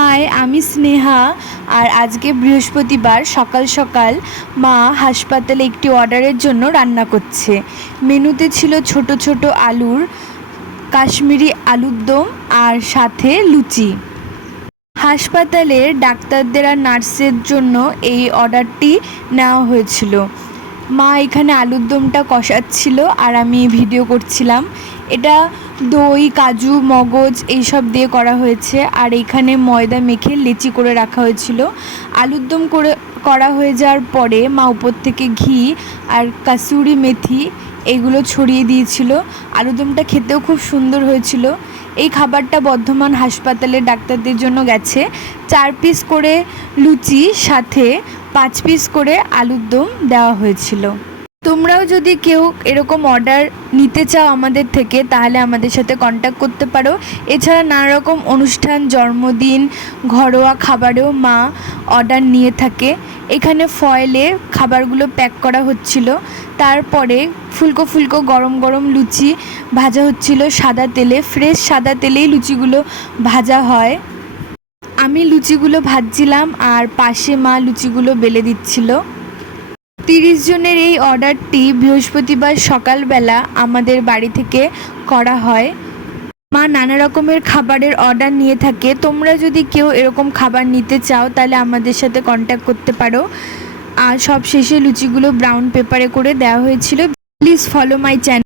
High, আমি স্নেহা। আর আজকে বৃহস্পতিবার সকাল সকাল মা হাসপাতালে একটি অর্ডারের জন্য রান্না করছে। মেনুতে ছিল ছোট ছোট আলুর কাশ্মীরি আলুর দম আর সাথে লুচি। হাসপাতালের ডাক্তারদের আর নার্সের জন্য এই অর্ডারটি নেওয়া হয়েছিল। মা এখানে আলুর দমটা কষাচ্ছিল আর আমি ভিডিও করছিলাম। এটা দই, কাজু, মগজ এইসব দিয়ে করা হয়েছে। আর এখানে ময়দা মেখে লেচি করে রাখা হয়েছিল। আলুর দম করা হয়ে যাওয়ার পরে মা উপর থেকে ঘি আর কাসুরি মেথি এগুলো ছড়িয়ে দিয়েছিল। আলুর দমটা খেতেও খুব সুন্দর হয়েছিল। এই খাবারটা বর্ধমান হাসপাতালের ডাক্তারদের জন্য গেছে। 4 পিস করে লুচি, সাথে 5 পিস করে আলুর দম দেওয়া হয়েছিল। তোমরাও যদি কেউ এরকম অর্ডার নিতে চাও আমাদের থেকে, তাহলে আমাদের সাথে কন্ট্যাক্ট করতে পারো। এছাড়া নানা রকম অনুষ্ঠান, জন্মদিন, ঘরোয়া খাবারেও মা অর্ডার নিয়ে থাকে। এখানে ফয়েলে খাবারগুলো প্যাক করা হচ্ছিল। তারপরে ফুলকো ফুলকো গরম গরম লুচি ভাজা হচ্ছিল সাদা তেলে। ফ্রেশ সাদা তেলেই লুচিগুলো ভাজা হয়। আমি লুচিগুলো ভাজছিলাম আর পাশে মা লুচিগুলো বেলে দিচ্ছিল। 30 জনের এই অর্ডারটি বৃহস্পতিবার সকালবেলা আমাদের বাড়ি থেকে করা হয়। মা নানা রকমের খাবারের অর্ডার নিয়ে থাকে। তোমরা যদি কেউ এরকম খাবার নিতে চাও, তাহলে আমাদের সাথে কন্ট্যাক্ট করতে পারো। আর সব শেষে লুচিগুলো ব্রাউন পেপারে করে দেওয়া হয়েছিল। Please follow my channel.